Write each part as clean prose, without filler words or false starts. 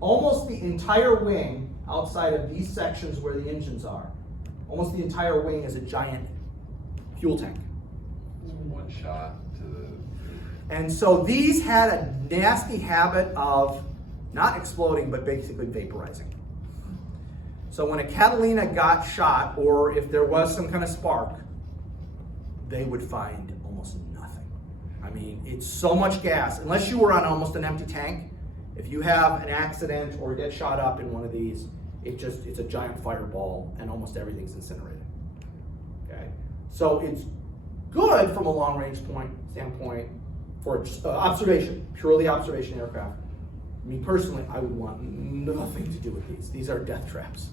almost the entire wing outside of these sections where the engines are, almost the entire wing is a giant fuel tank. One shot to the... And so these had a nasty habit of not exploding, but basically vaporizing. So when a Catalina got shot, or if there was some kind of spark, they would find almost nothing. I mean, it's so much gas. Unless you were on almost an empty tank, if you have an accident or get shot up in one of these, it's a giant fireball and almost everything's incinerated. Okay? So it's good from a long range standpoint for just observation, purely observation aircraft. Me personally, I would want nothing to do with these. These are death traps.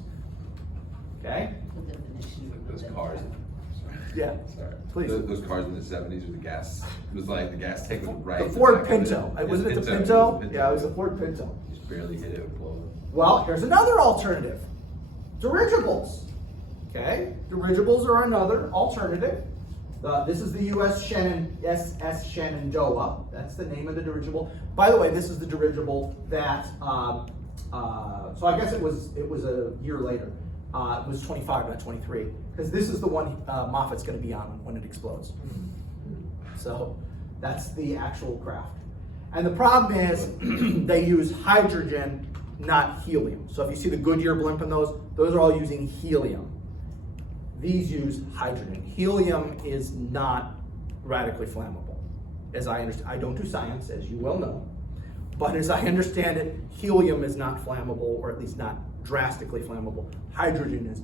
Okay? The definition of Those death cars. trap. Yeah. Sorry. Please. Those cars in the 70s with the gas, it was like the gas tank was right. The in Ford back of Pinto. it. Wasn't it the Pinto. Pinto? It was Yeah, it was the Ford Pinto. Just barely hit it, it would blow up. Well, here's another alternative. Dirigibles. Okay? Dirigibles are another alternative. This is the SS Shenandoah. That's the name of the dirigible. By the way, this is the dirigible that, so I guess it was a year later. It was 25, not 23. Because this is the one Moffat's going to be on when it explodes. So that's the actual craft. And the problem is they use hydrogen, not helium. So if you see the Goodyear blimp in those are all using helium. These use hydrogen. Helium is not radically flammable. As I understand, I don't do science, as you well know, but as I understand it, helium is not flammable, or at least not drastically flammable. Hydrogen is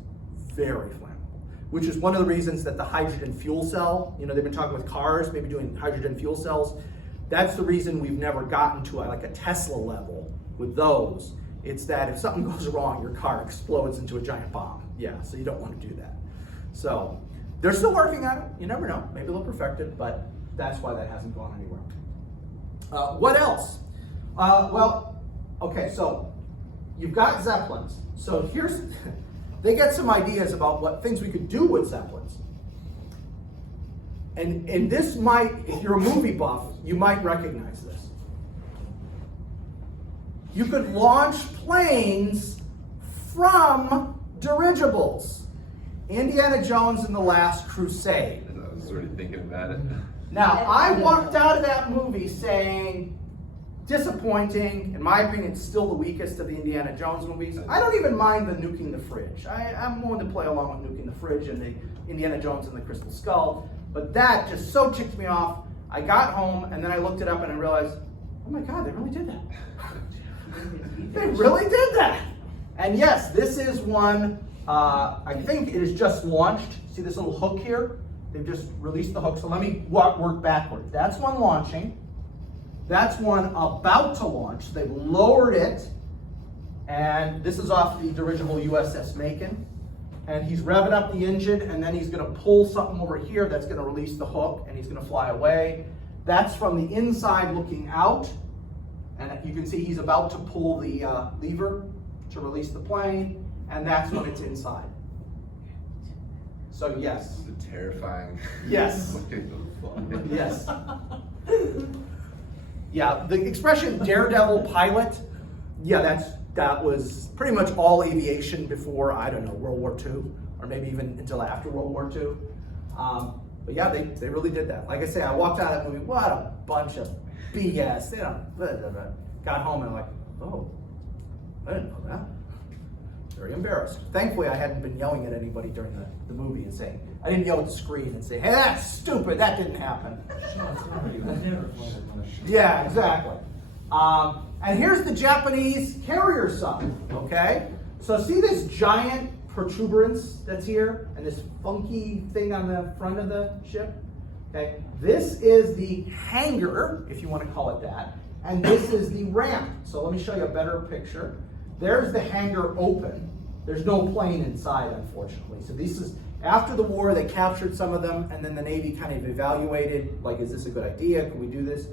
very flammable, which is one of the reasons that the hydrogen fuel cell, they've been talking with cars, maybe doing hydrogen fuel cells. That's the reason we've never gotten to like a Tesla level with those. It's that if something goes wrong, your car explodes into a giant bomb. Yeah, so you don't want to do that. So they're still working on it. You never know. Maybe they'll perfect it, but that's why that hasn't gone anywhere. What else? Okay, so you've got Zeppelins. So they get some ideas about what things we could do with Zeppelins. And this might, if you're a movie buff, you might recognize this. You could launch planes from dirigibles. Indiana Jones and the Last Crusade. I was sort of thinking about it. Now, I walked out of that movie saying, disappointing. In my opinion, it's still the weakest of the Indiana Jones movies. I don't even mind the nuking the fridge. I'm willing to play along with nuking the fridge and the Indiana Jones and the Crystal Skull. But that just so ticked me off. I got home and then I looked it up and I realized, oh my God, they really did that. They really did that. And yes, this is one, I think it is just launched. See this little hook here? They've just released the hook. So let me work backward. That's one launching. That's one about to launch. They've lowered it. And this is off the dirigible USS Macon. And he's revving up the engine, and then he's going to pull something over here that's going to release the hook, and he's going to fly away. That's from the inside looking out. And you can see he's about to pull the lever to release the plane, and that's when it's inside. So yes. It's a terrifying. Yes. way to fly. Yes. Yeah, the expression daredevil pilot, yeah, that was pretty much all aviation before, I don't know, World War II, or maybe even until after World War II. But yeah, they really did that. Like I say, I walked out of that movie, what a bunch of BS. Got home and I'm like, oh, I didn't know that. Very embarrassed. Thankfully, I hadn't been yelling at anybody during the movie and saying, I didn't yell at the screen and say, hey, that's stupid, that didn't happen. Yeah, exactly. And here's the Japanese carrier sub, okay? So see this giant protuberance that's here and this funky thing on the front of the ship? Okay, this is the hangar, if you want to call it that, and this is the ramp. So let me show you a better picture. There's the hangar open. There's no plane inside, unfortunately. So this is, after the war, they captured some of them, and then the Navy kind of evaluated, like, is this a good idea? Can we do this?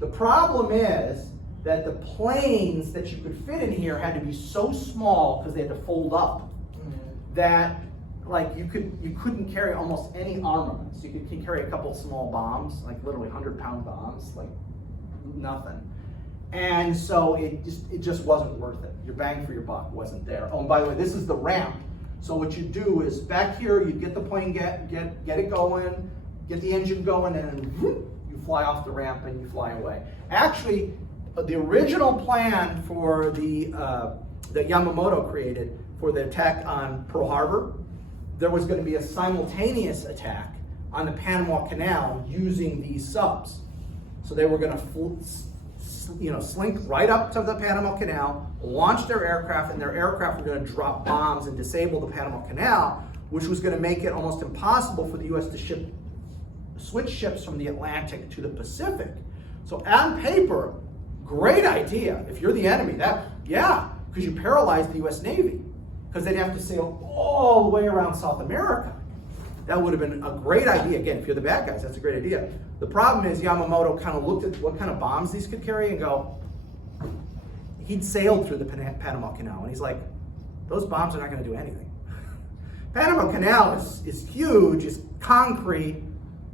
The problem is that the planes that you could fit in here had to be so small, because they had to fold up, that like you couldn't carry almost any armaments. You could carry a couple small bombs, like literally 100-pound bombs, like nothing. And so it just wasn't worth it. Your bang for your buck wasn't there. Oh, and by the way, this is the ramp. So what you do is back here, you get the plane, get it going, get the engine going, and then whoop, you fly off the ramp and you fly away. Actually, the original plan for that Yamamoto created for the attack on Pearl Harbor, there was going to be a simultaneous attack on the Panama Canal using these subs. So they were going to slink right up to the Panama Canal, launch their aircraft, and their aircraft were going to drop bombs and disable the Panama Canal, which was going to make it almost impossible for the U.S. to switch ships from the Atlantic to the Pacific. So on paper, great idea. If you're the enemy, because you paralyze the U.S. Navy, because they'd have to sail all the way around South America. That would have been a great idea. Again, if you're the bad guys, that's a great idea. The problem is Yamamoto kind of looked at what kind of bombs these could carry and go, he'd sailed through the Panama Canal, and he's like, those bombs are not going to do anything. Panama Canal is huge, it's concrete.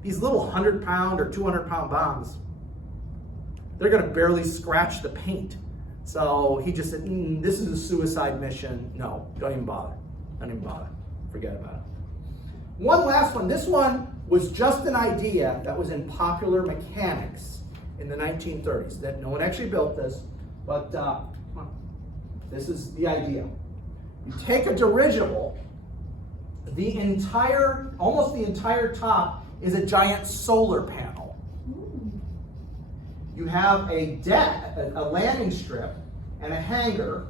These little 100-pound or 200-pound bombs, they're going to barely scratch the paint. So he just said, this is a suicide mission. No, don't even bother. Don't even bother. Forget about it. One last one. This one was just an idea that was in popular mechanics in the 1930s. That no one actually built this, but this is the idea. You take a dirigible, almost the entire top is a giant solar panel. You have a landing strip, and a hangar,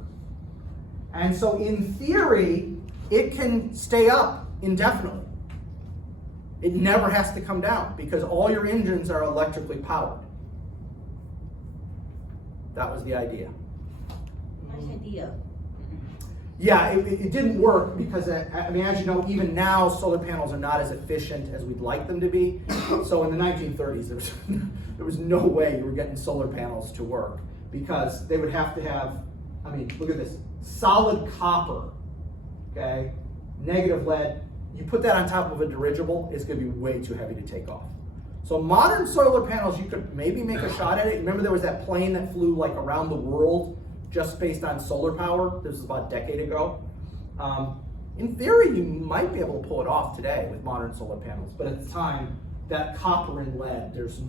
and so in theory, it can stay up indefinitely. It never has to come down because all your engines are electrically powered. That was the idea. Nice idea. Yeah, it didn't work because, as you know, even now solar panels are not as efficient as we'd like them to be. So in the 1930s, there was no way you were getting solar panels to work because they would have to have, look at this, solid copper, okay, negative lead. You put that on top of a dirigible, it's going to be way too heavy to take off. So modern solar panels, you could maybe make a shot at it. Remember there was that plane that flew like around the world just based on solar power? This was about a decade ago. In theory, you might be able to pull it off today with modern solar panels, but at the time, that copper and lead, there's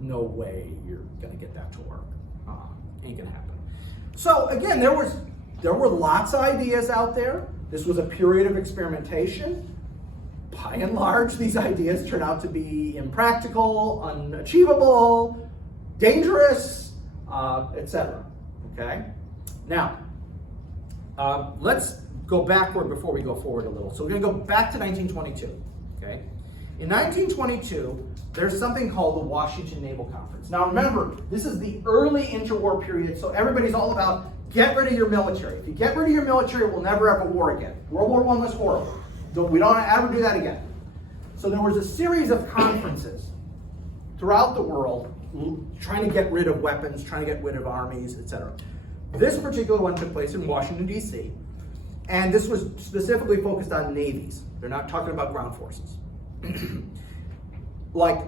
no way you're going to get that to work. Ain't going to happen. So again, there were lots of ideas out there. This was a period of experimentation. By and large, these ideas turn out to be impractical, unachievable, dangerous, etc. Okay? Now, let's go backward before we go forward a little. So we're going to go back to 1922. Okay? In 1922, there's something called the Washington Naval Conference. Now remember, this is the early interwar period, so everybody's all about get rid of your military. If you get rid of your military, we'll never have a war again. World War I was horrible. We don't ever do that again. So there was a series of conferences throughout the world trying to get rid of weapons, trying to get rid of armies, etc. This particular one took place in Washington, D.C., and this was specifically focused on navies. They're not talking about ground forces. Like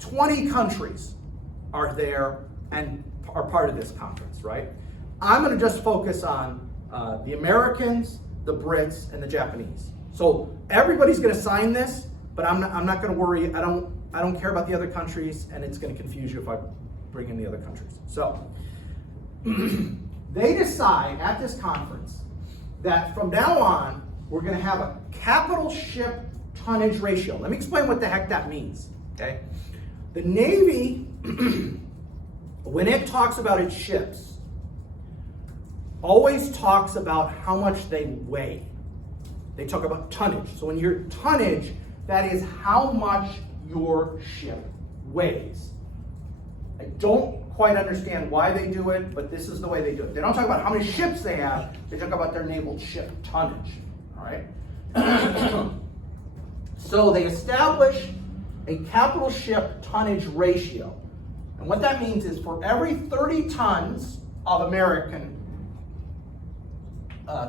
20 countries are there and are part of this conference, right? I'm going to just focus on the Americans, the Brits, and the Japanese. So everybody's going to sign this, but I'm not going to worry. I don't care about the other countries, and it's going to confuse you if I bring in the other countries. So they decide at this conference that from now on, we're going to have a capital ship tonnage ratio. Let me explain what the heck that means, okay? The Navy, when it talks about its ships, always talks about how much they weigh. They talk about tonnage. So when you're tonnage, that is how much your ship weighs. I don't quite understand why they do it, but this is the way they do it. They don't talk about how many ships they have, they talk about their naval ship tonnage, all right? So they establish a capital ship tonnage ratio. And what that means is for every 30 tons of American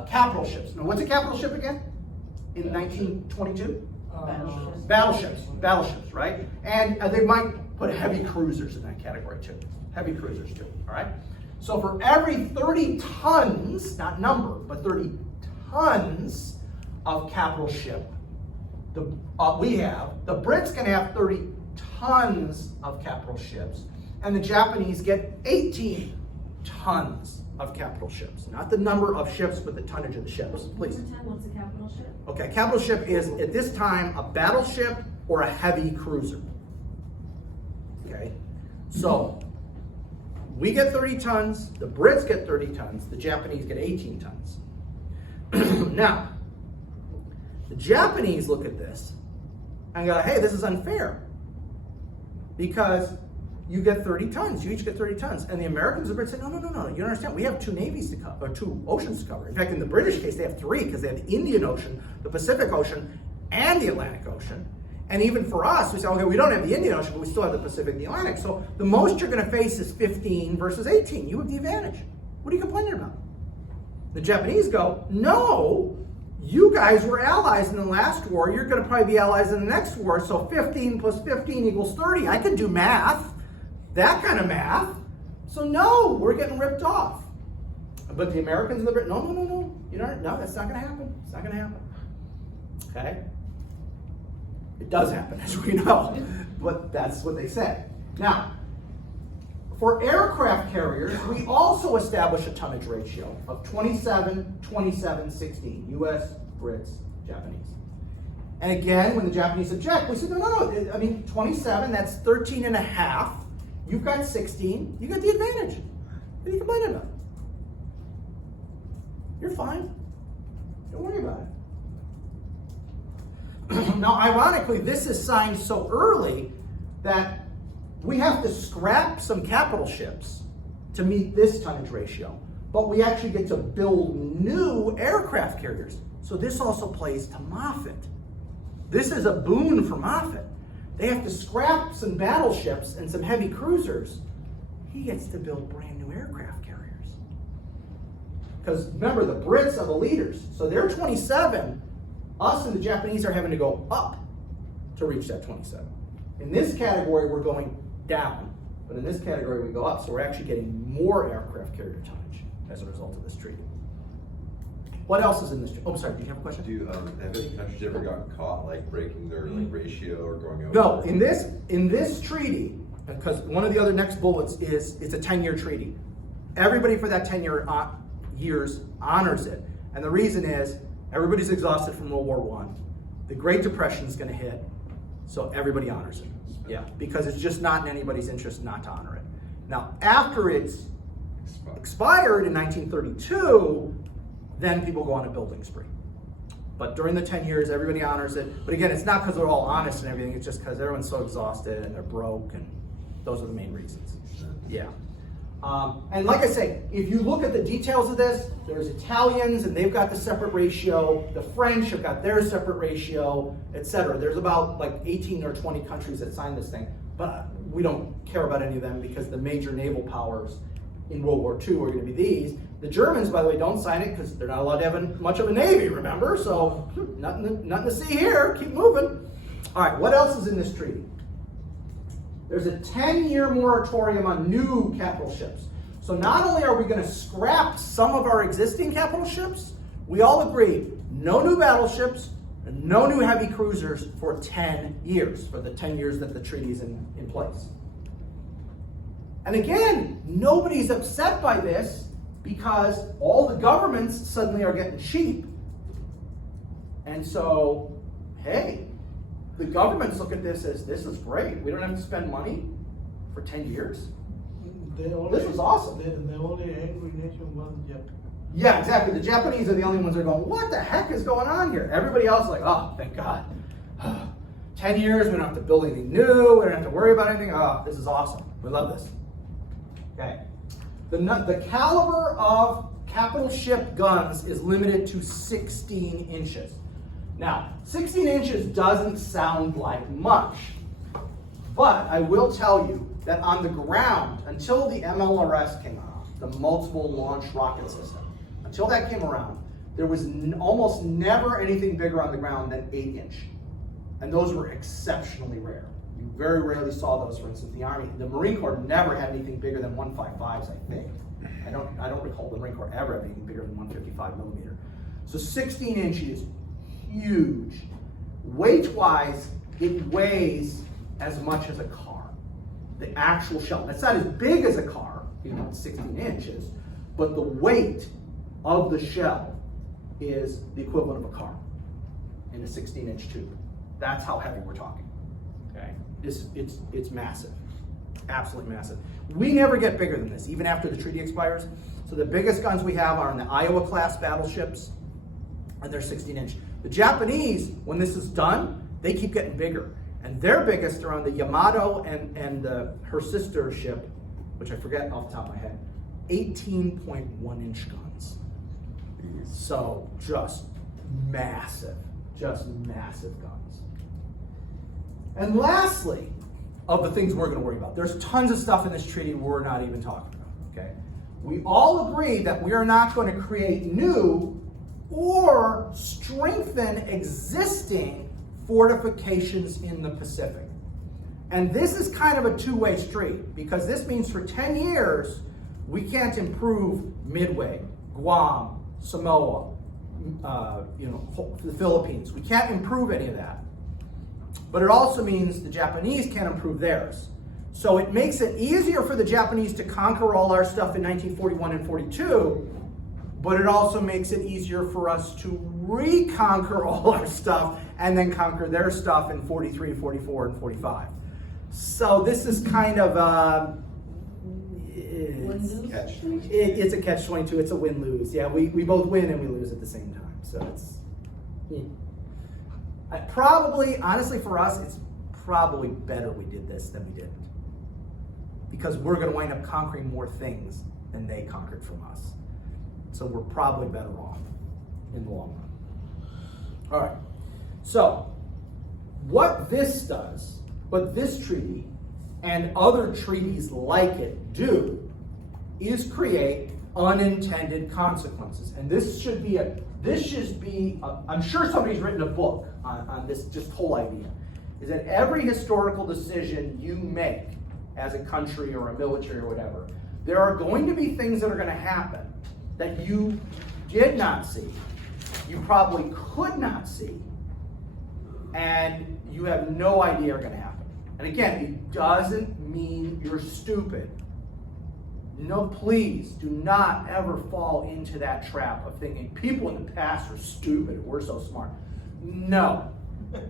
capital ships. Now what's a capital ship again? In 1922? Battleships, right? And they might put heavy cruisers in that category too. heavy cruisers too, all right? So for every 30 tons, not number, but 30 tons of capital ship we have, the Brits can have 30 tons of capital ships, and the Japanese get 18 tons of capital ships. Not the number of ships, but the tonnage of the ships, please. What's a capital ship? Okay, capital ship is, at this time, a battleship or a heavy cruiser. Okay, so we get 30 tons, the Brits get 30 tons, the Japanese get 18 tons. Now, the Japanese look at this and go, hey, this is unfair because you get 30 tons, you each get 30 tons. And the Americans and the Brits say, no, you don't understand. We have two navies to cover, or two oceans to cover. In fact, in the British case, they have three because they have the Indian Ocean, the Pacific Ocean, and the Atlantic Ocean. And even for us, we say, okay, we don't have the Indian Ocean, but we still have the Pacific and the Atlantic. So the most you're going to face is 15 versus 18. You have the advantage. What are you complaining about? The Japanese go, no, you guys were allies in the last war. You're going to probably be allies in the next war. So 15 plus 15 equals 30. I can do math, that kind of math. So no, we're getting ripped off. But the Americans and the Brits, no. You know, no, that's not going to happen. It's not going to happen. Okay? It does happen, as we know. But that's what they say. Now, for aircraft carriers, we also establish a tonnage ratio of 27, 27, 16. US, Brits, Japanese. And again, when the Japanese object, we said, no. I mean, 27, that's 13 and a half. You've got 16. You got the advantage. What are you complaining about? You're fine. Don't worry about it. Now, ironically, this is signed so early that we have to scrap some capital ships to meet this tonnage ratio, but we actually get to build new aircraft carriers. So this also plays to Moffett. This is a boon for Moffett. They have to scrap some battleships and some heavy cruisers. He gets to build brand new aircraft carriers. Because remember, the Brits are the leaders. So they're 27. Us and the Japanese are having to go up to reach that 27. In this category, we're going down, but in this category, we go up. So we're actually getting more aircraft carrier tonnage as a result of this treaty. What else is in this treaty? Oh, sorry, do you have a question? Have any countries ever gotten caught like breaking their ratio or going over? No, in this treaty, because one of the other next bullets is it's a 10-year treaty. Everybody for that 10 years honors it. And the reason is everybody's exhausted from World War I. The Great Depression is going to hit, so everybody honors it. Yeah, because it's just not in anybody's interest not to honor it. Now, after it's expired in 1932, then people go on a building spree. But during the 10 years, everybody honors it. But again, it's not because they're all honest and everything. It's just because everyone's so exhausted and they're broke, and those are the main reasons. Yeah. And like I say, if you look at the details of this, there's Italians and they've got the separate ratio. The French have got their separate ratio, etc. There's about like 18 or 20 countries that signed this thing. But we don't care about any of them because the major naval powers in World War II are going to be these. The Germans, by the way, don't sign it because they're not allowed to have much of a navy, remember? So nothing to see here. Keep moving. All right, what else is in this treaty? There's a 10-year moratorium on new capital ships. So not only are we going to scrap some of our existing capital ships, we all agree no new battleships, and no new heavy cruisers for 10 years, for the 10 years that the treaty is in place. And again, nobody's upset by this because all the governments suddenly are getting cheap. And so, hey, the governments look at this as, this is great. We don't have to spend money for 10 years. This was awesome. The only angry nation was Japan. Yeah, exactly. The Japanese are the only ones that are going, what the heck is going on here? Everybody else is like, oh, thank God. 10 years, we don't have to build anything new. We don't have to worry about anything. Oh, this is awesome. We love this. Okay. The caliber of capital ship guns is limited to 16 inches. Now, 16 inches doesn't sound like much, but I will tell you that on the ground, until the MLRS came out, the multiple launch rocket system, until that came around, there was almost never anything bigger on the ground than 8 inch. And those were exceptionally rare. You very rarely saw those, for instance, the Army. The Marine Corps never had anything bigger than 155s, I think. I don't recall the Marine Corps ever having anything bigger than 155 millimeter. So 16 inches, huge. Weight-wise, it weighs as much as a car. The actual shell. It's not as big as a car, even though it's 16 inches, but the weight of the shell is the equivalent of a car in a 16-inch tube. That's how heavy we're talking. Okay, it's massive, absolutely massive. We never get bigger than this, even after the treaty expires. So the biggest guns we have are in the Iowa class battleships, and they're 16-inch. The Japanese, when this is done, they keep getting bigger, and their biggest are on the Yamato and her sister ship, which I forget off the top of my head, 18.1-inch guns. So just massive guns. And lastly, of the things we're going to worry about, there's tons of stuff in this treaty we're not even talking about, okay? We all agree that we are not going to create new or strengthen existing fortifications in the Pacific. And this is kind of a two-way street, because this means for 10 years, we can't improve Midway, Guam, Samoa, the Philippines. We can't improve any of that. But it also means the Japanese can't improve theirs. So it makes it easier for the Japanese to conquer all our stuff in 1941 and 42, but it also makes it easier for us to reconquer all our stuff and then conquer their stuff in 43, 44, and 45. So this is kind of it's a catch-22. It's a win-lose. Yeah, we both win and we lose at the same time. So it's probably, honestly, for us, it's probably better we did this than we didn't, because we're going to wind up conquering more things than they conquered from us. So we're probably better off in the long run. All right. So what this does, what this treaty and other treaties like it do, is create unintended consequences. And this should be I'm sure somebody's written a book on this just whole idea, is that every historical decision you make as a country or a military or whatever, there are going to be things that are going to happen that you did not see, you probably could not see, and you have no idea are going to happen. And again, it doesn't mean you're stupid. No, please do not ever fall into that trap of thinking people in the past are stupid, we're so smart. No.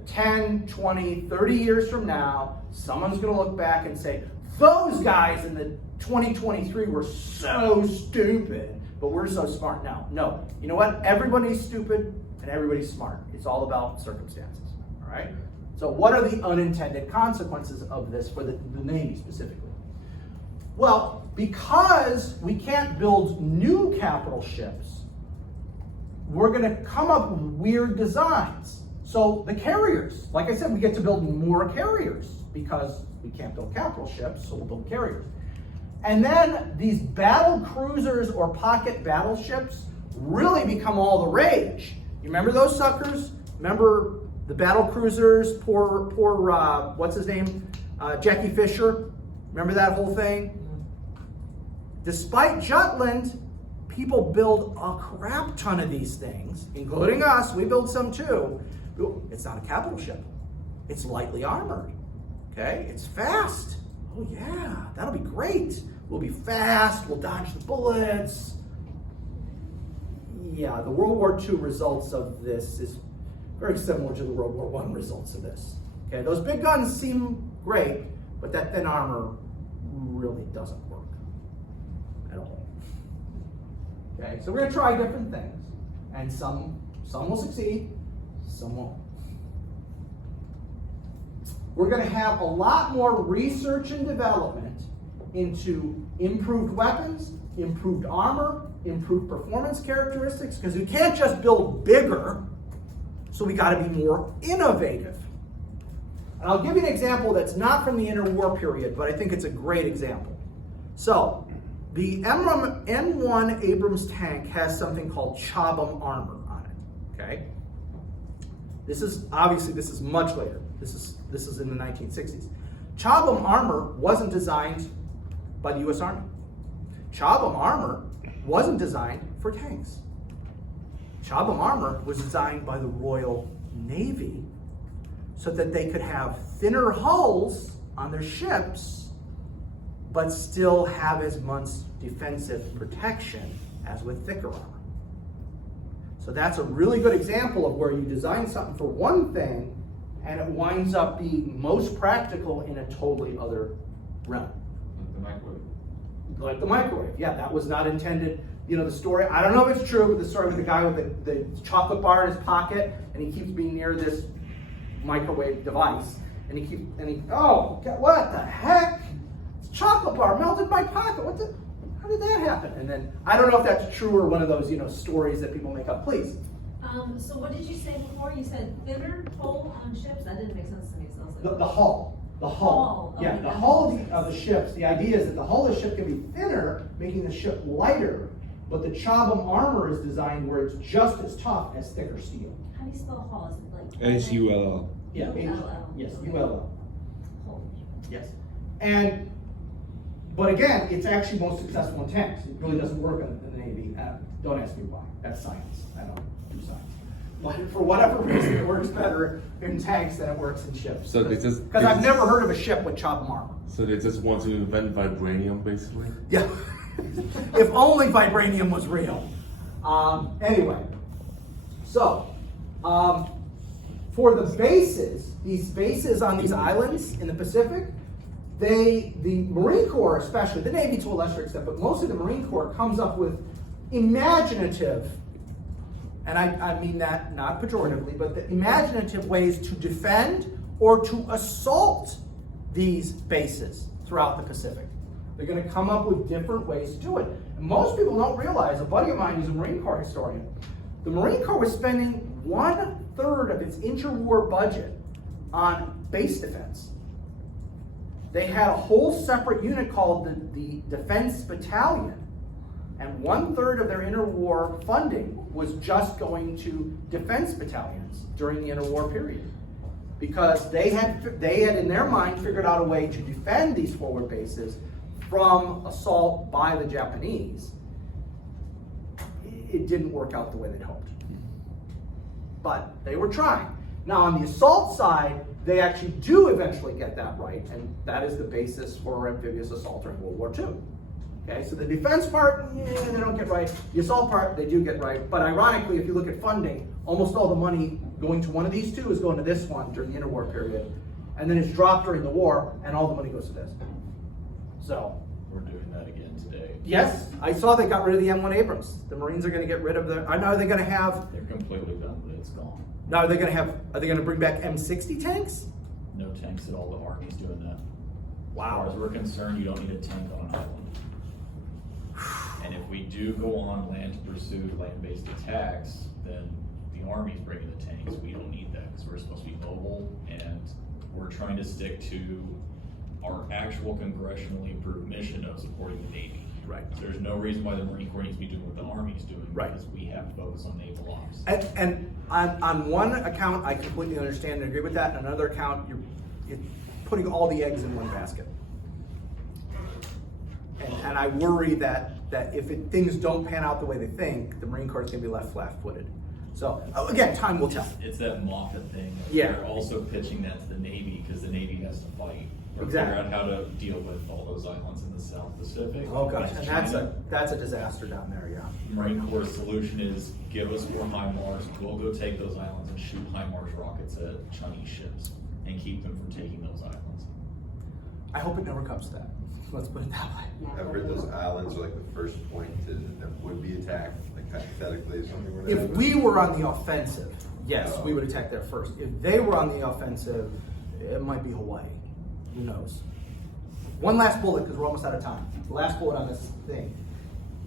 10, 20, 30 years from now, someone's going to look back and say, those guys in the 2023 were so stupid, but we're so smart now. No. You know what? Everybody's stupid and everybody's smart. It's all about circumstances. All right? So what are the unintended consequences of this for the Navy specifically? Well, because we can't build new capital ships, we're going to come up with weird designs. So the carriers, like I said, we get to build more carriers because we can't build capital ships, so we'll build carriers. And then these battle cruisers or pocket battleships really become all the rage. You remember those suckers? Remember the battle cruisers, poor what's his name? Jackie Fisher? Remember that whole thing? Despite Jutland, people build a crap ton of these things, including us. We build some too. It's not a capital ship. It's lightly armored. Okay? It's fast. Oh yeah, that'll be great. We'll be fast. We'll dodge the bullets. Yeah, the World War II results of this is very similar to the World War I results of this. Okay, those big guns seem great, but that thin armor really doesn't work at all. Okay, so we're going to try different things, and some will succeed, some won't. We're going to have a lot more research and development into improved weapons, improved armor, improved performance characteristics, because we can't just build bigger, so we got to be more innovative. And I'll give you an example that's not from the interwar period, but I think it's a great example. So, the M1 Abrams tank has something called Chobham armor on it, okay? This is much later. This is in the 1960s. Cha-Bomb armor wasn't designed by the U.S. Army. Cha-Bomb armor wasn't designed for tanks. Cha-Bomb armor was designed by the Royal Navy so that they could have thinner hulls on their ships, but still have as much defensive protection as with thicker armor. So that's a really good example of where you design something for one thing and it winds up being most practical in a totally other realm. The microwave. Like the microwave. Yeah, that was not intended. You know, the story, I don't know if it's true, but the story with the guy with the chocolate bar in his pocket and he keeps being near this microwave device. And oh, what the heck? It's chocolate bar melted in my pocket. How did that happen? And then, I don't know if that's true or one of those, stories that people make up. Please. So what did you say before? You said thinner hull on ships? That didn't make sense to me. The hull. The hull. Okay, Yeah, the that hull makes of the ships. The idea is that the hull of the ship can be thinner, making the ship lighter, but the Cha-Bomb armor is designed where it's just as tough as thicker steel. How do you spell hull? Is it like HULL. Yeah, ULL. yes, ULL. Hull. Yes. But again, it's actually most successful in tanks. It really doesn't work in the Navy. Don't ask me why. That's science. I don't do science. But for whatever reason, it works better in tanks than it works in ships. So they just- Because I've never heard of a ship with Cha-Bomb armor. So they just want to invent vibranium, basically? Yeah. If only vibranium was real. Anyway, so for the bases, these bases on these islands in the Pacific, the Marine Corps especially, the Navy to a lesser extent, but mostly the Marine Corps comes up with imaginative, and I mean that not pejoratively, but the imaginative ways to defend or to assault these bases throughout the Pacific. They're going to come up with different ways to do it. And most people don't realize, a buddy of mine who's a Marine Corps historian, the Marine Corps was spending 1/3 of its interwar budget on base defense. They had a whole separate unit called the Defense Battalion, and 1/3 of their interwar funding was just going to defense battalions during the interwar period. Because they had in their mind figured out a way to defend these forward bases from assault by the Japanese. It didn't work out the way they'd hoped. But they were trying. Now on the assault side, they actually do eventually get that right, and that is the basis for amphibious assault during World War II. Okay, so the defense part, they don't get right. The assault part, they do get right. But ironically, if you look at funding, almost all the money going to one of these two is going to this one during the interwar period. And then it's dropped during the war, and all the money goes to this. So. We're doing that again today. Yes, I saw they got rid of the M1 Abrams. The Marines are going to get rid of I know they're going to have. They're completely done, but it's gone. Now are they going to bring back M60 tanks? No tanks at all. The Army's doing that. Wow. As far as we're concerned, you don't need a tank on an island. And if we do go on land to pursue land-based attacks, then the Army's bringing the tanks. We don't need that because we're supposed to be mobile, and we're trying to stick to our actual congressionally approved mission of supporting the Navy. Right. So there's no reason why the Marine Corps needs to be doing what the Army's doing. Right. Because we have to focus on naval ops. And on one account, I completely understand and agree with that. On another account, you're putting all the eggs in one basket. And I worry that if things don't pan out the way they think, the Marine Corps is going to be left flat-footed. So, again, time will tell. It's that Moffat thing. Yeah. They're also pitching that to the Navy because the Navy has to fight. Or Exactly. figure out how to deal with all those islands in the South Pacific. Oh gosh, It's and China. that's a disaster down there, yeah. Marine Corps solution is give us more HIMARS, we'll go take those islands and shoot HIMARS rockets at Chinese ships and keep them from taking those islands. I hope it never comes to that. Let's put it that way. I've heard those islands are like the first point that would be attacked, like hypothetically if something were to If happen. we were on the offensive, yes, Oh. we would attack there first. If they were on the offensive, it might be Hawaii. Who knows? One last bullet, because we're almost out of time. The last bullet on this thing.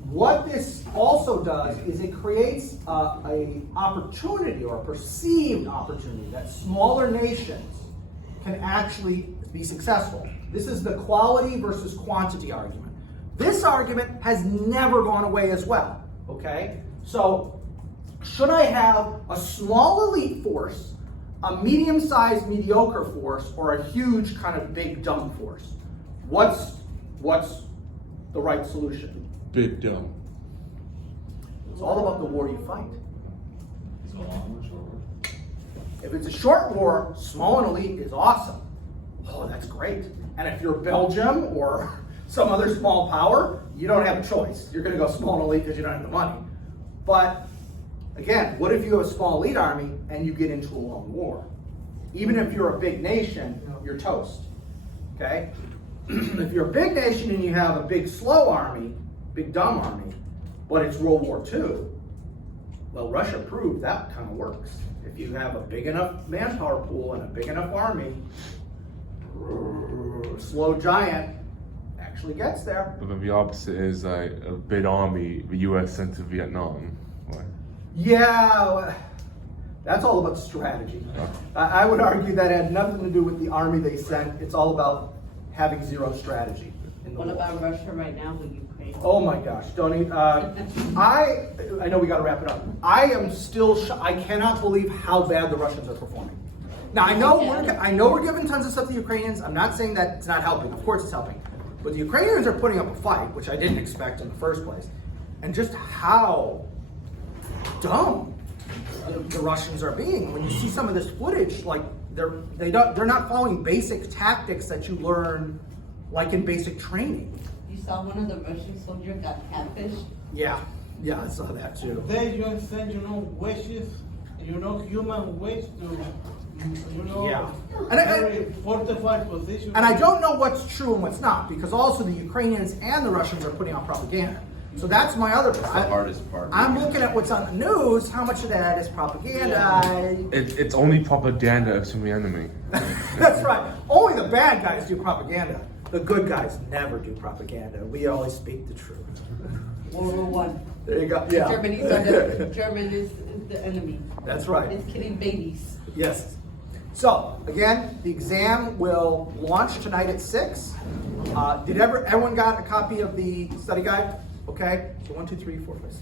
What this also does is it creates a opportunity or a perceived opportunity that smaller nations can actually be successful. This is the quality versus quantity argument. This argument has never gone away as well, okay? So, should I have a small elite force a medium-sized mediocre force or a huge kind of big dumb force. What's the right solution? Big dumb. It's all about the war you fight. So long or short war? If it's a short war, small and elite is awesome. Oh, that's great. And if you're Belgium or some other small power, you don't have a choice. You're going to go small and elite because you don't have the money. But again, what if you have a small elite army and you get into a long war? Even if you're a big nation, you're toast. Okay? If you're a big nation and you have a big slow army, big dumb army, but it's World War II, well, Russia proved that kind of works. If you have a big enough manpower pool and a big enough army, slow giant actually gets there. But then the opposite is like a big army the US sent to Vietnam. Right? Yeah, that's all about strategy. I would argue that had nothing to do with the army they sent. It's all about having zero strategy in the What war. about Russia right now with Ukraine? Oh my gosh, don't even, I know we gotta wrap it up. I am still, I cannot believe how bad the Russians are performing. Now, I know we're giving tons of stuff to the Ukrainians. I'm not saying that it's not helping. Of course it's helping. But the Ukrainians are putting up a fight, which I didn't expect in the first place. And just how dumb the Russians are being. When you see some of this footage, like they're not following basic tactics that you learn like in basic training. You saw one of the Russian soldiers got catfished? Yeah, I saw that too. They just send, wishes, human waste to, Yeah. And very fortified position. And I don't know what's true and what's not, because also the Ukrainians and the Russians are putting out propaganda. So that's my other That's the hardest part. I'm looking at what's on the news, how much of that is propaganda. It's only propaganda if from the enemy. That's right. Only the bad guys do propaganda. The good guys never do propaganda. We always speak the truth. World War I. There you go. Yeah. German is the enemy. That's right. It's killing babies. Yes. So, again, the exam will launch tonight at 6. Did everyone got a copy of the study guide? Okay. So 1, 2, 3, 4, 5, 6.